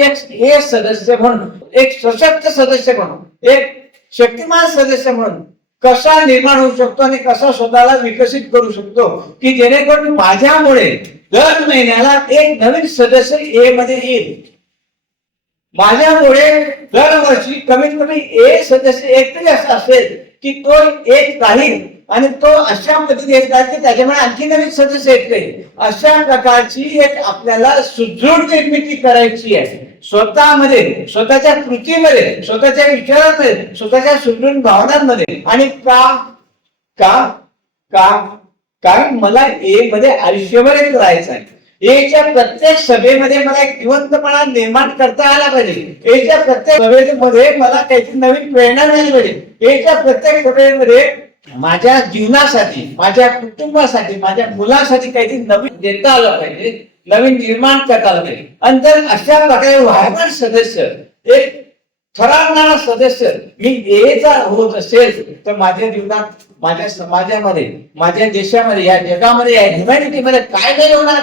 एक सदस्य म्हणून, एक सशक्त सदस्य म्हणून, एक शक्तिमान सदस्य म्हणून कसा निर्माण होऊ शकतो आणि कसा स्वतःला विकसित करू शकतो की जेणेकरून माझ्यामुळे दर महिन्याला एक नवीन सदस्य ए मध्ये येईल. माझ्यामुळे दरवर्षी कमीत कमी एक सदस्य एकतरी असा असेल की तो एक राहील आणि तो अशा पद्धतीने येत की त्याच्यामुळे आणखी नवीन सदस्य येत नाही. अशा प्रकारची एक आपल्याला सुदृढ निर्मिती करायची आहे स्वतःमध्ये, स्वतःच्या कृतीमध्ये, स्वतःच्या विचारांमध्ये, स्वतःच्या सुदृढ भावनांमध्ये. आणि कारण मला ए मध्ये आयुष्यभर एक राहायचं आहे. एच्या प्रत्येक सभेमध्ये मला एक जिवंतपणा निर्माण करता आला पाहिजे. एच्या प्रत्येक सभेमध्ये मला काहीतरी नवीन प्रेरणा मिळाली पाहिजे. एच्या प्रत्येक सभेमध्ये माझ्या जीवनासाठी, माझ्या कुटुंबासाठी, माझ्या मुलासाठी काहीतरी नवीन देता आलं पाहिजे, नवीन निर्माण करता आलं पाहिजे. आणि जर अशा प्रकारे व्हायब्रंट सदस्य, एक ठरवणारा सदस्य मी एचा होत असेल तर माझ्या जीवनात, माझ्या समाजामध्ये, माझ्या देशामध्ये, या जगामध्ये, या ह्युमॅनिटीमध्ये काय नाही होणार.